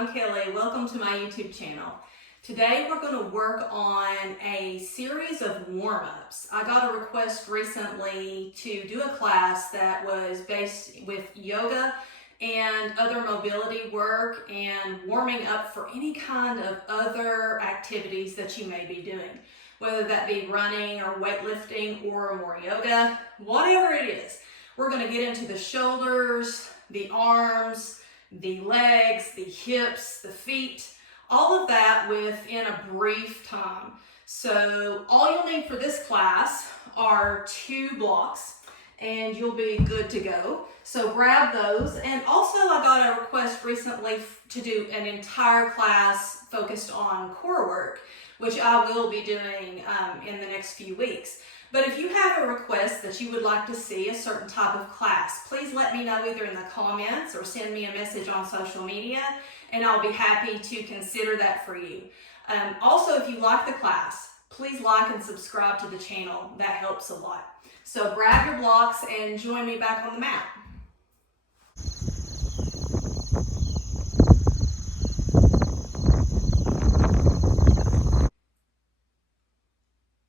I'm Kelly. Welcome to my YouTube channel. Today we're going to work on a series of warm-ups. I got a request recently to do a class that was based with yoga and other mobility work and warming up for any kind of other activities that you may be doing, whether that be running or weightlifting or more yoga, whatever it is. We're going to get into the shoulders, the arms, the legs, the hips, the feet, all of that within a brief time. So all you'll need for this class are 2 blocks and you'll be good to go. So grab those. And also I got a request recently to do an entire class focused on core work, which I will be doing in the next few weeks. But if you have a request that you would like to see a certain type of class, please let me know either in the comments or send me a message on social media, and I'll be happy to consider that for you. Also, if you like the class, please like and subscribe to the channel. That helps a lot. So grab your blocks and join me back on the mat.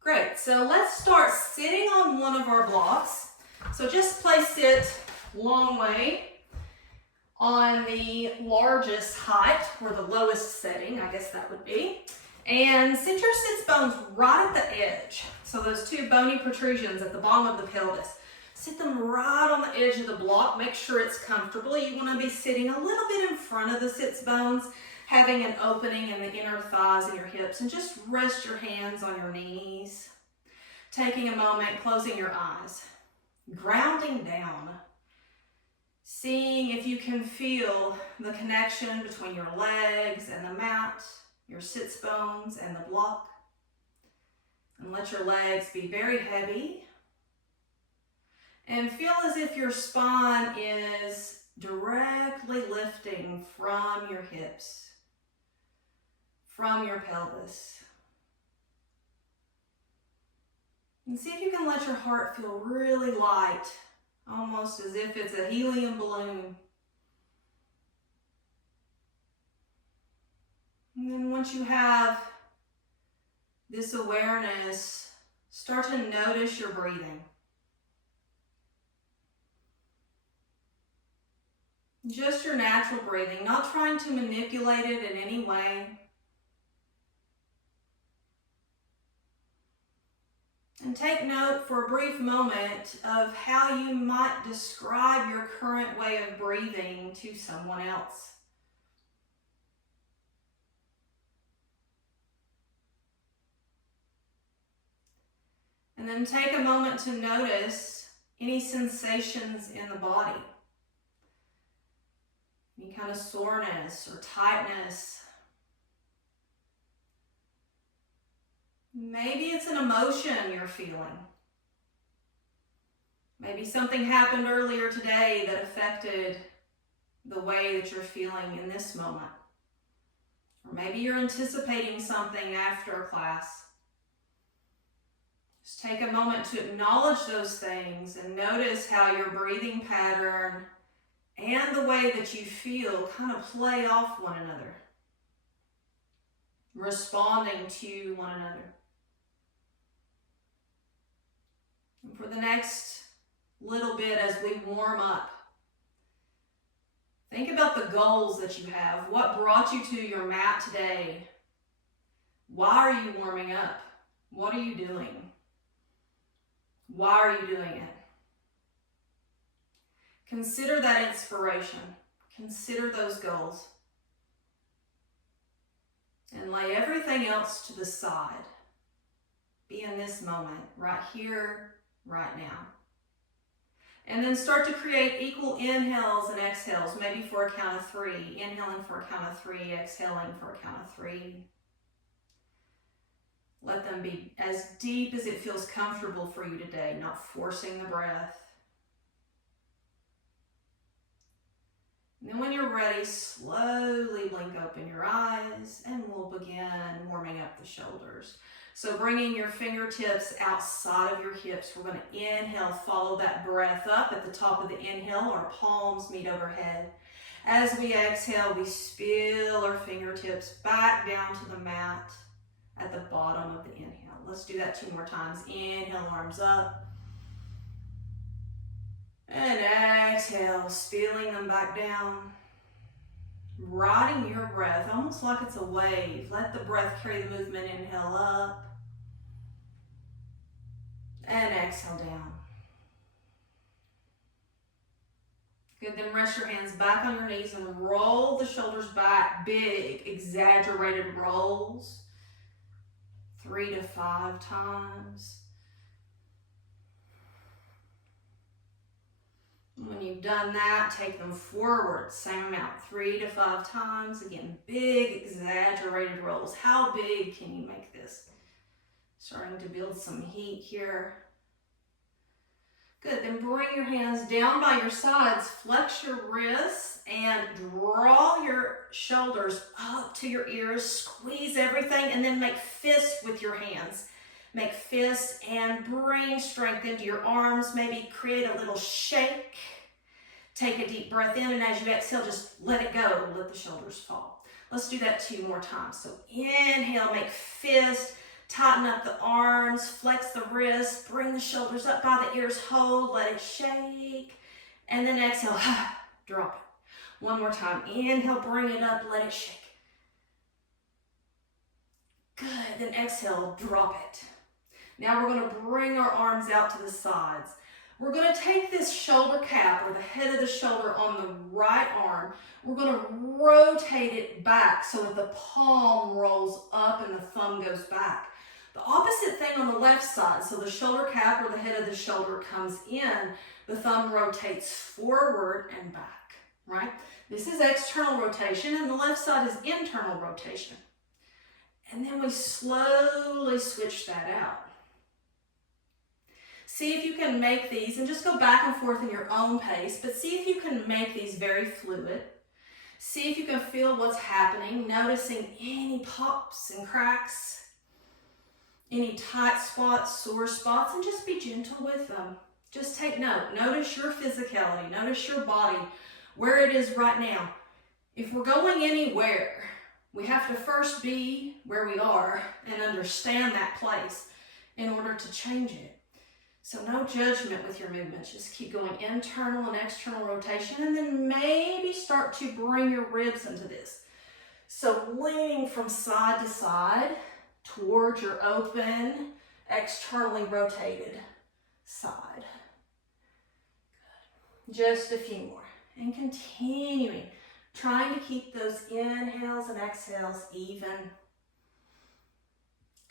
Great, so let's start sitting on one of our blocks. So just place it long way on the largest height, or the lowest setting, I guess that would be. And sit your sits bones right at the edge. So those 2 bony protrusions at the bottom of the pelvis. Sit them right on the edge of the block. Make sure it's comfortable. You want to be sitting a little bit in front of the sits bones, having an opening in the inner thighs and your hips, and just rest your hands on your knees. Taking a moment, closing your eyes, grounding down, seeing if you can feel the connection between your legs and the mat, your sits bones and the block. And let your legs be very heavy. And feel as if your spine is directly lifting from your hips, from your pelvis. And see if you can let your heart feel really light, almost as if it's a helium balloon. And then once you have this awareness, start to notice your breathing. Just your natural breathing, not trying to manipulate it in any way. And take note for a brief moment of how you might describe your current way of breathing to someone else. And then take a moment to notice any sensations in the body. Any kind of soreness or tightness. Maybe it's an emotion you're feeling. Maybe something happened earlier today that affected the way that you're feeling in this moment. Or maybe you're anticipating something after a class. Just take a moment to acknowledge those things and notice how your breathing pattern and the way that you feel kind of play off one another, responding to one another. And for the next little bit as we warm up, think about the goals that you have. What brought you to your mat today? Why are you warming up? What are you doing? Why are you doing it? Consider that inspiration. Consider those goals. And lay everything else to the side. Be in this moment, right here, right now. And then start to create equal inhales and exhales, maybe for a count of 3. Inhaling for a count of 3, exhaling for a count of 3. Let them be as deep as it feels comfortable for you today, not forcing the breath. And then when you're ready, slowly blink open your eyes and we'll begin warming up the shoulders. So bringing your fingertips outside of your hips, we're going to inhale, follow that breath up. At the top of the inhale, our palms meet overhead. As we exhale, we spill our fingertips back down to the mat at the bottom of the inhale. Let's do that 2 more times. Inhale, arms up. And exhale, spilling them back down. Riding your breath, almost like it's a wave. Let the breath carry the movement. Inhale up. And exhale down. Good, then rest your hands back on your knees and roll the shoulders back. Big, exaggerated rolls. 3 to 5 times. When you've done that, take them forward, same amount, 3 to 5 times. Again, big, exaggerated rolls. How big can you make this? Starting to build some heat here. Good, then bring your hands down by your sides, flex your wrists, and draw your shoulders up to your ears, squeeze everything, and then make fists with your hands. Make fists and bring strength into your arms. Maybe create a little shake. Take a deep breath in, and as you exhale, just let it go. Let the shoulders fall. Let's do that 2 more times. So inhale, make fist. Tighten up the arms, flex the wrists, bring the shoulders up by the ears, hold, let it shake. And then exhale, drop it. 1 more time. Inhale, bring it up, let it shake. Good, then exhale, drop it. Now we're going to bring our arms out to the sides. We're going to take this shoulder cap or the head of the shoulder on the right arm. We're going to rotate it back so that the palm rolls up and the thumb goes back. The opposite thing on the left side, so the shoulder cap or the head of the shoulder comes in, the thumb rotates forward and back, right? This is external rotation and the left side is internal rotation. And then we slowly switch that out. See if you can make these, and just go back and forth in your own pace, but see if you can make these very fluid. See if you can feel what's happening, noticing any pops and cracks, any tight spots, sore spots, and just be gentle with them. Just take note. Notice your physicality. Notice your body, where it is right now. If we're going anywhere, we have to first be where we are and understand that place in order to change it. So no judgment with your movements. Just keep going internal and external rotation, and then maybe start to bring your ribs into this. So leaning from side to side towards your open, externally rotated side. Good. Just a few more. And continuing, trying to keep those inhales and exhales even.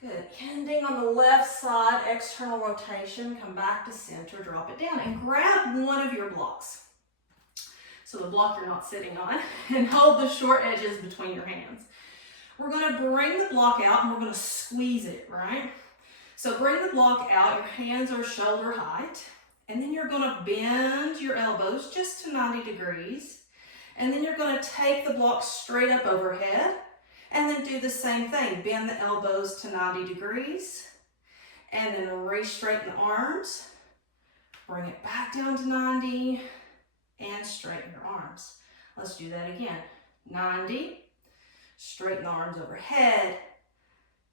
Good. Ending on the left side, external rotation. Come back to center, drop it down, and grab one of your blocks. So the block you're not sitting on, and hold the short edges between your hands. We're going to bring the block out and we're going to squeeze it, right? So bring the block out, your hands are shoulder height, and then you're going to bend your elbows just to 90 degrees. And then you're going to take the block straight up overhead, and then do the same thing. Bend the elbows to 90 degrees, and then re-straighten the arms. Bring it back down to 90, and straighten your arms. Let's do that again. 90. Straighten the arms overhead,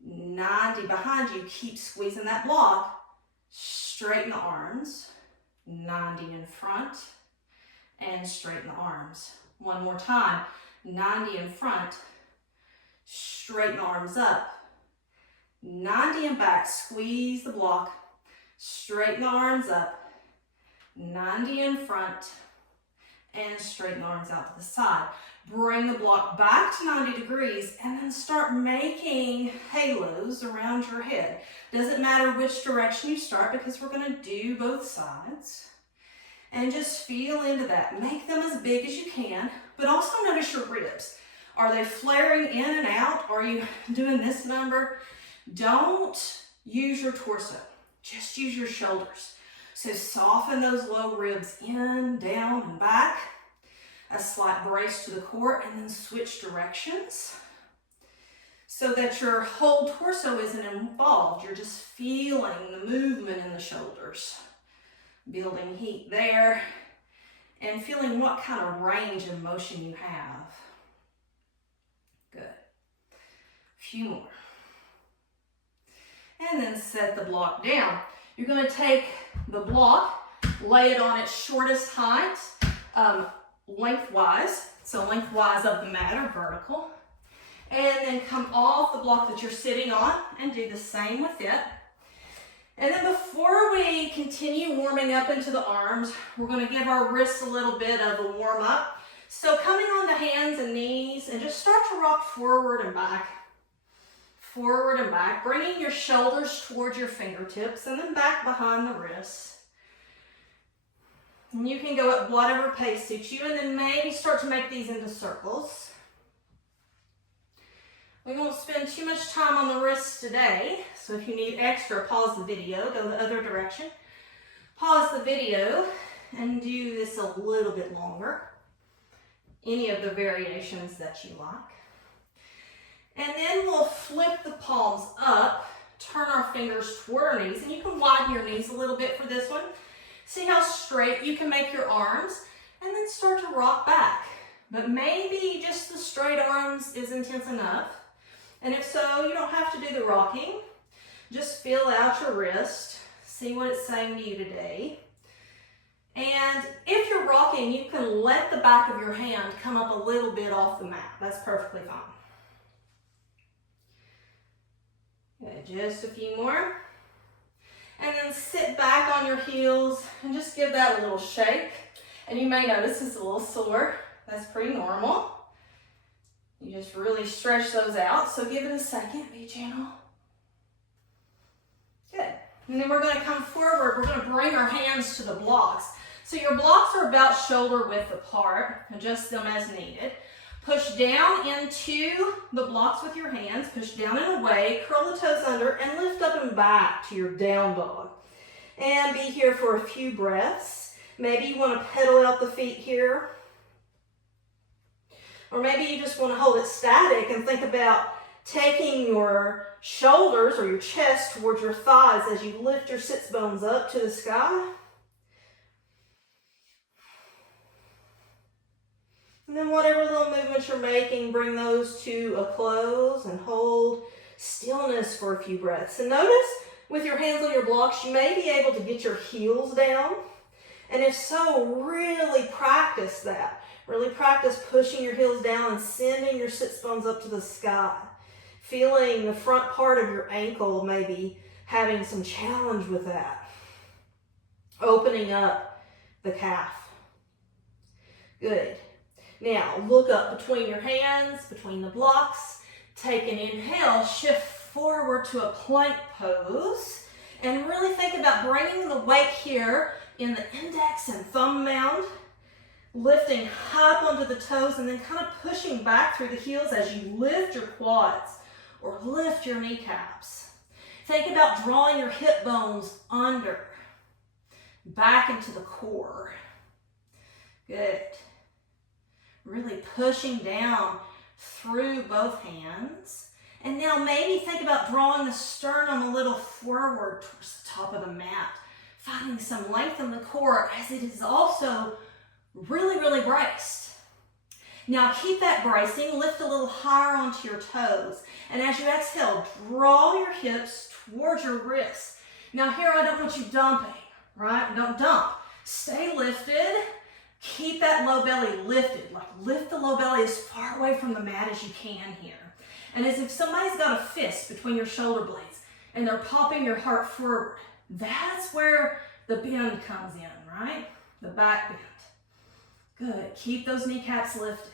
90 behind you, keep squeezing that block, straighten the arms, 90 in front, and straighten the arms. 1 more time, 90 in front, straighten the arms up, 90 in back, squeeze the block, straighten the arms up, 90 in front, and straighten the arms out to the side. Bring the block back to 90 degrees and then start making halos around your head. Doesn't matter which direction you start because we're going to do both sides. And just feel into that. Make them as big as you can, but also notice your ribs. Are they flaring in and out? Are you doing this number? Don't use your torso. Just use your shoulders. So soften those low ribs in, down, and back. A slight brace to the core, and then switch directions so that your whole torso isn't involved. You're just feeling the movement in the shoulders. Building heat there. and feeling what kind of range and motion you have. Good. A few more. And then set the block down. You're going to take the block, lay it on its shortest height, lengthwise, so lengthwise of the mat or vertical, and then come off the block that you're sitting on and do the same with it. And then before we continue warming up into the arms, we're going to give our wrists a little bit of a warm up. So coming on the hands and knees and just start to rock forward and back, bringing your shoulders towards your fingertips and then back behind the wrists. And you can go at whatever pace suits you, and then maybe start to make these into circles. We won't spend too much time on the wrists today, so if you need extra, pause the video, go the other direction. Pause the video and do this a little bit longer. Any of the variations that you like. And then we'll flip the palms up, turn our fingers toward our knees, and you can widen your knees a little bit for this one. See how straight you can make your arms, and then start to rock back. But maybe just the straight arms is intense enough. And if so, you don't have to do the rocking. Just feel out your wrist, see what it's saying to you today. And if you're rocking, you can let the back of your hand come up a little bit off the mat. That's perfectly fine. Good, just a few more. And then sit back on your heels and just give that a little shake. And you may notice it's a little sore. That's pretty normal. You just really stretch those out. So give it a second, be gentle. Good. And then we're going to come forward. We're going to bring our hands to the blocks. So your blocks are about shoulder width apart. Adjust them as needed. Push down into the blocks with your hands. Push down and away. Curl the toes under and lift up and back to your down dog. And be here for a few breaths. Maybe you want to pedal out the feet here. Or maybe you just want to hold it static and think about taking your shoulders or your chest towards your thighs as you lift your sits bones up to the sky. And then whatever little movements you're making, bring those to a close and hold stillness for a few breaths. And notice with your hands on your blocks, you may be able to get your heels down. And if so, really practice that. Really practice pushing your heels down and sending your sits bones up to the sky. Feeling the front part of your ankle maybe having some challenge with that. Opening up the calf. Good. Now, look up between your hands, between the blocks. Take an inhale, shift forward to a plank pose. And really think about bringing the weight here in the index and thumb mound. Lifting up onto the toes and then kind of pushing back through the heels as you lift your quads or lift your kneecaps. Think about drawing your hip bones under, back into the core. Good. Really pushing down through both hands. And now maybe think about drawing the sternum a little forward towards the top of the mat. Finding some length in the core as it is also really braced. Now keep that bracing, lift a little higher onto your toes. And as you exhale, draw your hips towards your wrists. Now here I don't want you dumping, right? Don't dump. Stay lifted. Keep that low belly lifted. Like lift the low belly as far away from the mat as you can here. And as if somebody's got a fist between your shoulder blades and they're popping your heart forward. That's where the bend comes in, right? The back bend. Good. Keep those kneecaps lifted.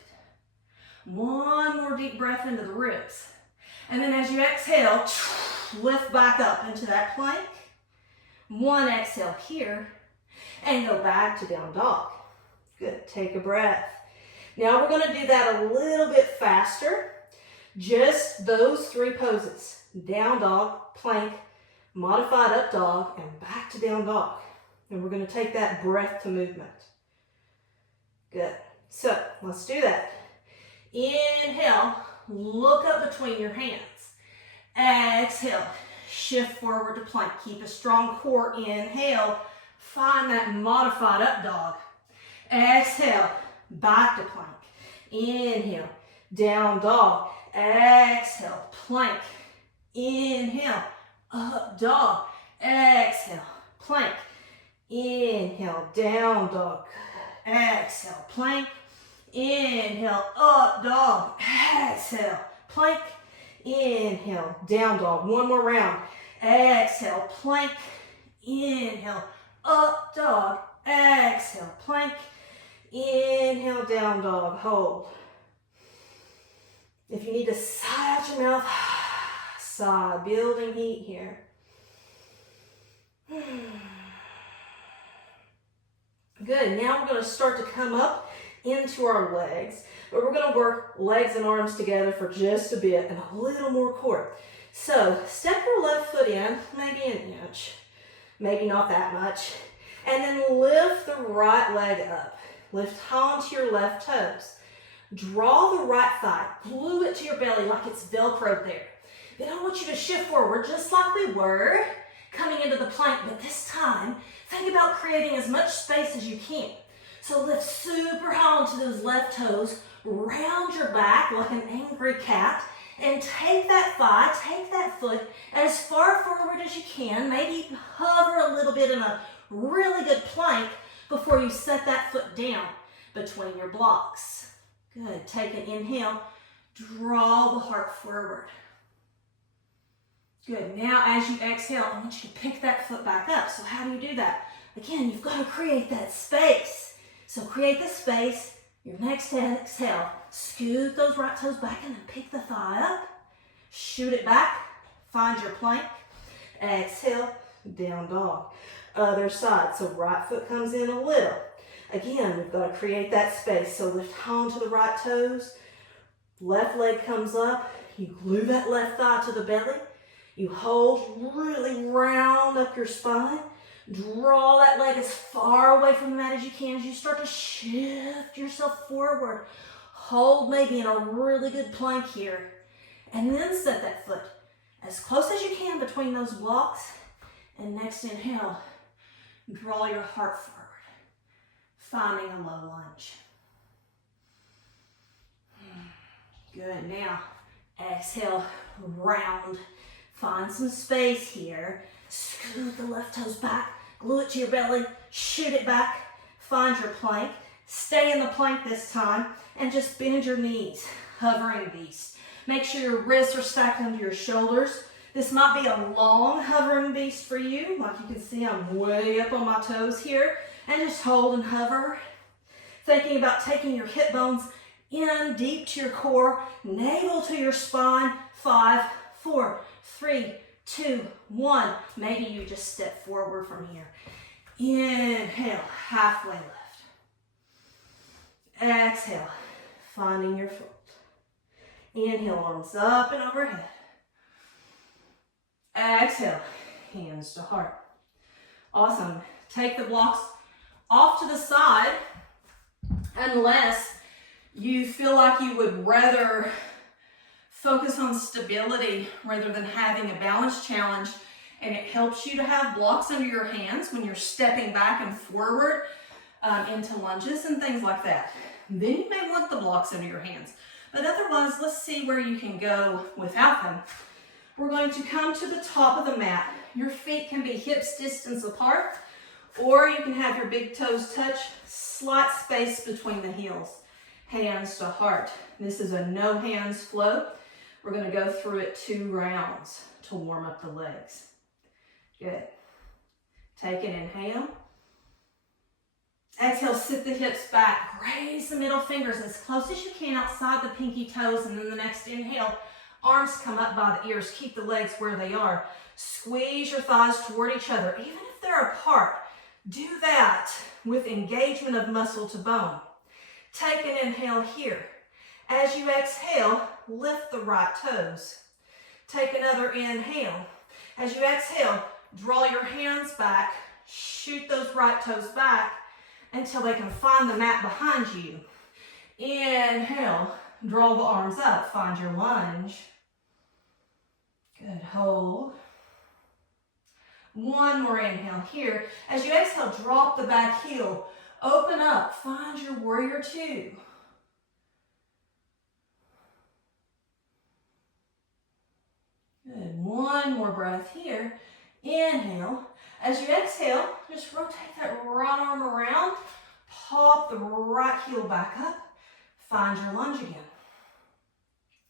One more deep breath into the ribs. And then as you exhale, lift back up into that plank. One exhale here. And go back to down dog. Good. Take a breath. Now we're going to do that a little bit faster. Just those three poses. Down dog, plank, modified up dog, and back to down dog. And we're going to take that breath to movement. Good. So let's do that. Inhale, look up between your hands. Exhale, shift forward to plank. Keep a strong core. Inhale, find that modified up dog. Exhale, back to plank. Inhale, down dog. Exhale, plank. Inhale, up dog. Exhale, plank. Inhale, down dog. Exhale, plank. Inhale, up dog. Exhale, plank. Inhale, down dog. One more round. Exhale, plank. Inhale, up dog. Exhale, plank. Inhale, down dog. Hold. If you need to sigh out your mouth, sigh. Building heat here. Good. Now we're going to start to come up into our legs, but we're going to work legs and arms together for just a bit and a little more core. So step your left foot in, maybe an inch, maybe not that much, and then lift the right leg up. Lift onto your left toes. Draw the right thigh, glue it to your belly like it's Velcro there. Then I want you to shift forward just like we were coming into the plank, but this time, think about creating as much space as you can. So lift super high onto those left toes, round your back like an angry cat, and take that thigh, take that foot as far forward as you can. Maybe hover a little bit in a really good plank before you set that foot down between your blocks. Good. Take an inhale, draw the heart forward. Good. Now as you exhale, I want you to pick that foot back up. So how do you do that? Again, you've got to create that space. So create the space. Your next exhale, scoot those right toes back and then pick the thigh up. Shoot it back. Find your plank. Exhale, down dog. Other side. So right foot comes in a little. Again, we've got to create that space. So lift onto the right toes. Left leg comes up. You glue that left thigh to the belly. You hold, really round up your spine. Draw that leg as far away from the mat as you can as you start to shift yourself forward. Hold maybe in a really good plank here. And then set that foot as close as you can between those blocks. And next inhale, draw your heart forward. Finding a low lunge. Good. Now, exhale, round. Find some space here. Scoot the left toes back. Glue it to your belly. Shoot it back. Find your plank. Stay in the plank this time. And just bend your knees. Hovering beast. Make sure your wrists are stacked under your shoulders. This might be a long hovering beast for you. Like you can see, I'm way up on my toes here. And just hold and hover. Thinking about taking your hip bones in deep to your core, navel to your spine. 5, 4, 3, 2, 1. Maybe you just step forward from here. Inhale, halfway lift. Exhale, finding your foot. Inhale, arms up and overhead. Exhale, hands to heart. Awesome. Take the blocks off to the side unless you feel like you would rather focus on stability rather than having a balance challenge, and it helps you to have blocks under your hands when you're stepping back and forward into lunges and things like that. Then you may want the blocks under your hands. But otherwise, let's see where you can go without them. We're going to come to the top of the mat. Your feet can be hips distance apart, or you can have your big toes touch, slight space between the heels. Hands to heart. This is a no hands flow. We're going to go through it 2 rounds to warm up the legs. Good. Take an inhale. Exhale, sit the hips back. Raise the middle fingers as close as you can outside the pinky toes, and then the next inhale, arms come up by the ears. Keep the legs where they are. Squeeze your thighs toward each other, even if they're apart. Do that with engagement of muscle to bone. Take an inhale here. As you exhale, lift the right toes. Take another inhale. As you exhale, draw your hands back. Shoot those right toes back until they can find the mat behind you. Inhale, draw the arms up. Find your lunge. Good, hold. One more inhale here. As you exhale, drop the back heel Open up, find your warrior two. Good, one more breath here. Inhale. As you exhale, just rotate that right arm around, pop the right heel back up, find your lunge again.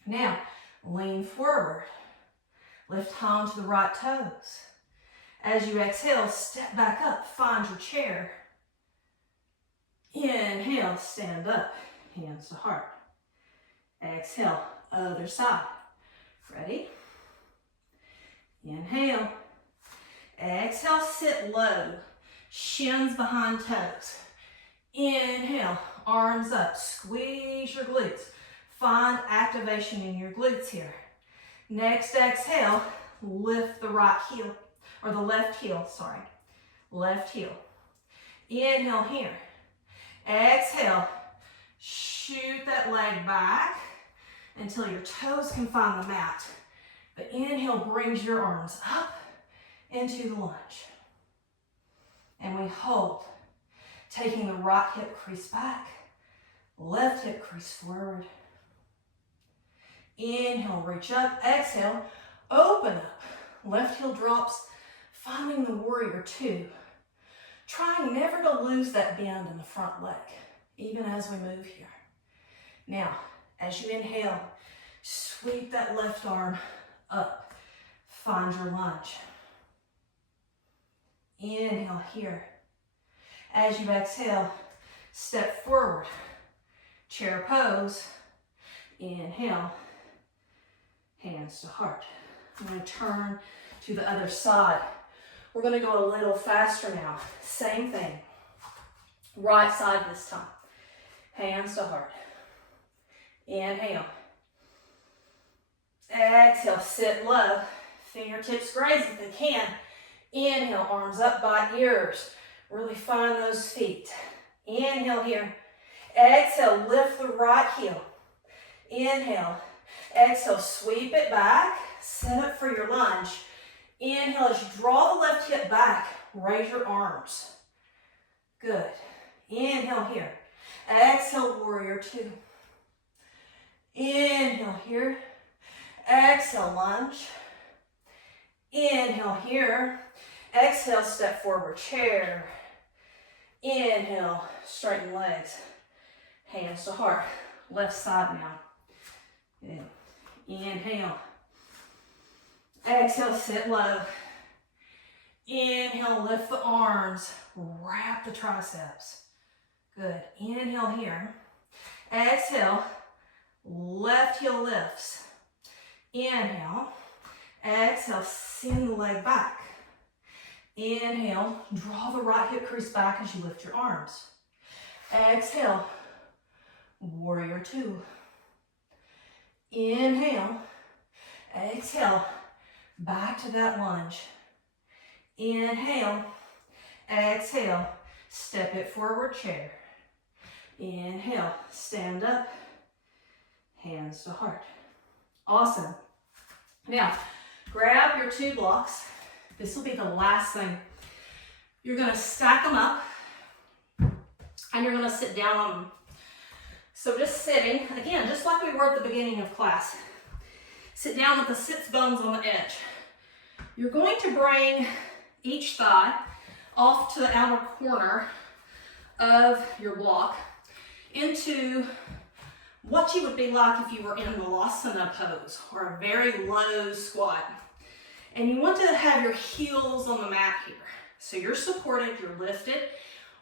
Now, lean forward, lift high onto the right toes. As you exhale, step back up, find your chair. Inhale, stand up, hands to heart. Exhale, other side. Ready? Inhale. Exhale, sit low, shins behind toes. Inhale, arms up, squeeze your glutes. Find activation in your glutes here. Next exhale, lift the right heel, or the left heel, sorry. Left heel. Inhale here. Exhale, shoot that leg back until your toes can find the mat. The inhale brings your arms up into the lunge. And we hold, taking the right hip crease back, left hip crease forward. Inhale, reach up, exhale, open up. Left heel drops, finding the warrior two. Trying never to lose that bend in the front leg, even as we move here. Now, as you inhale, sweep that left arm up. Find your lunge. Inhale here. As you exhale, step forward. Chair pose. Inhale. Hands to heart. I'm going to turn to the other side. We're going to go a little faster now. Same thing. Right side this time. Hands to heart. Inhale. Exhale, sit low. Fingertips graze if they can. Inhale, arms up by ears. Really find those feet. Inhale here. Exhale, lift the right heel. Inhale. Exhale, sweep it back. Set up for your lunge. Inhale, as you draw the left hip back, raise your arms. Good. Inhale here. Exhale, warrior two. Inhale here. Exhale, lunge. Inhale here. Exhale, step forward, chair. Inhale, straighten legs. Hands to heart. Left side now. Good. Inhale. Exhale, sit low. Inhale, lift the arms. Wrap the triceps. Good. Inhale here. Exhale, left heel lifts. Inhale. Exhale, send the leg back. Inhale, draw the right hip crease back as you lift your arms. Exhale, warrior two. Inhale, exhale, back to that lunge. Inhale, exhale, step it forward, chair. Inhale, stand up, hands to heart. Awesome. Now, grab your two blocks. This will be the last thing. You're going to stack them up and you're going to sit down on them. So just sitting, again, just like we were at the beginning of class. Sit down with the sits bones on the edge. You're going to bring each thigh off to the outer corner of your block into what you would be like if you were in asana pose or a very low squat. And you want to have your heels on the mat here. So you're supported, you're lifted.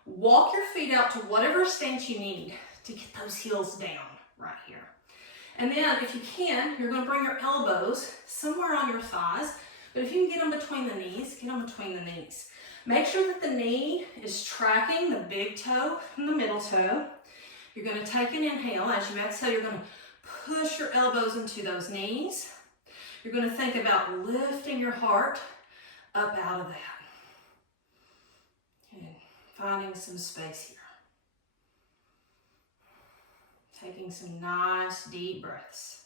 Walk your feet out to whatever stance you need to get those heels down right here. And then if you can, you're going to bring your elbows somewhere on your thighs. But if you can get them between the knees, get them between the knees. Make sure that the knee is tracking the big toe and the middle toe. You're going to take an inhale. As you exhale, you're going to push your elbows into those knees. You're going to think about lifting your heart up out of that. And finding some space here. Taking some nice deep breaths.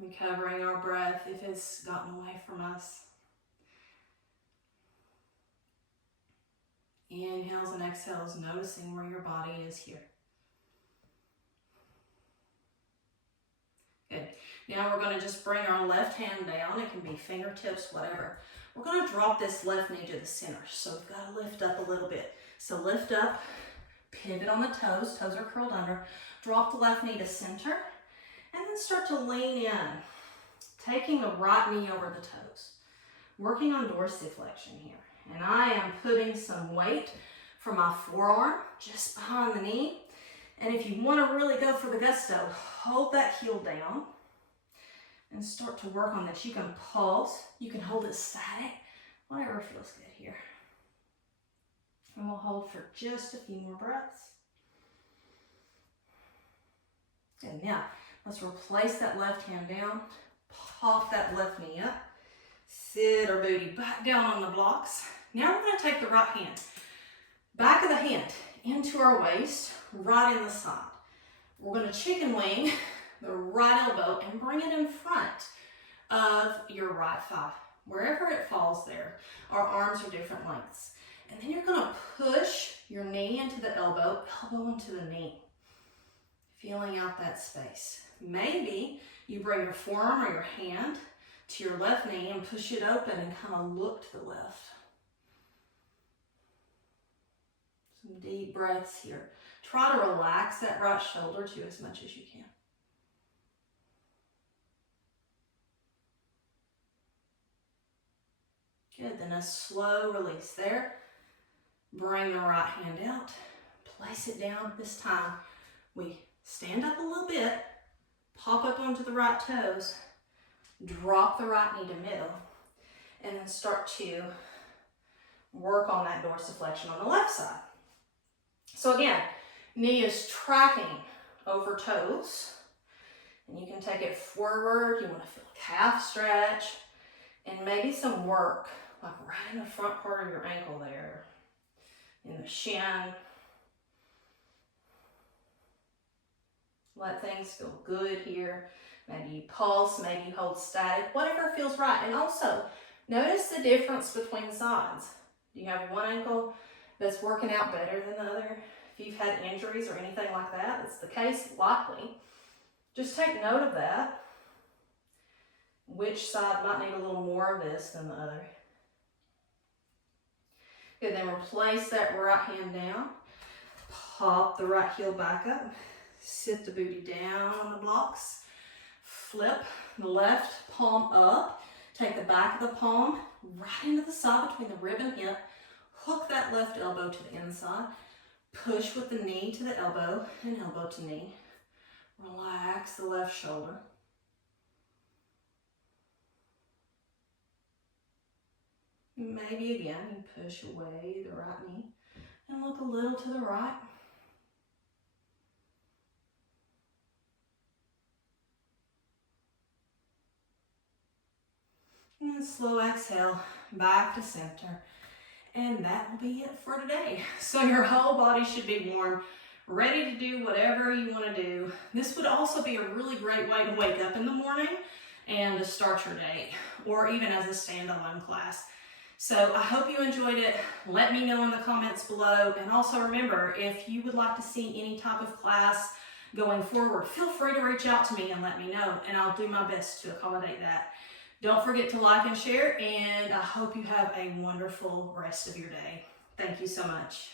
Recovering our breath if it's gotten away from us. Inhales and exhales, noticing where your body is here. Good. Now we're going to just bring our left hand down. It can be fingertips, whatever. We're going to drop this left knee to the center. So we've got to lift up a little bit. So lift up, pivot on the toes. Toes are curled under. Drop the left knee to center. And then start to lean in. Taking the right knee over the toes. Working on dorsiflexion here. And I am putting some weight from my forearm just behind the knee. And if you want to really go for the gusto, hold that heel down and start to work on this. You can pulse, you can hold it static, whatever feels good here. And we'll hold for just a few more breaths. And now, let's replace that left hand down, pop that left knee up, sit our booty back down on the blocks. Now we're going to take the right hand, back of the hand into our waist, right in the side. We're going to chicken wing the right elbow and bring it in front of your right thigh. Wherever it falls there, our arms are different lengths. And then you're going to push your knee into the elbow, elbow into the knee. Feeling out that space. Maybe you bring your forearm or your hand to your left knee and push it open and kind of look to the left. Some deep breaths here. Try to relax that right shoulder too as much as you can. Good, then a slow release there. Bring the right hand out, place it down. This time we stand up a little bit, pop up onto the right toes, drop the right knee to middle, and then start to work on that dorsiflexion on the left side. So again, knee is tracking over toes, and you can take it forward. You want to feel calf stretch, and maybe some work, like right in the front part of your ankle there, in the shin. Let things feel good here. Maybe you pulse, maybe you hold static, whatever feels right. And also, notice the difference between sides. Do you have one ankle that's working out better than the other? If you've had injuries or anything like that, that's the case, likely. Just take note of that. Which side might need a little more of this than the other. Good, then replace that right hand down. Pop the right heel back up. Sit the booty down on the blocks. Flip the left palm up. Take the back of the palm right into the side between the rib and hip. Hook that left elbow to the inside. Push with the knee to the elbow and elbow to knee. Relax the left shoulder. Maybe again, you push away the right knee and look a little to the right. And then slow exhale back to center. And that will be it for today. So your whole body should be warm, ready to do whatever you want to do. This would also be a really great way to wake up in the morning and to start your day, or even as a standalone class. So I hope you enjoyed it. Let me know in the comments below. And also remember, if you would like to see any type of class going forward, feel free to reach out to me and let me know, and I'll do my best to accommodate that. Don't forget to like and share, and I hope you have a wonderful rest of your day. Thank you so much.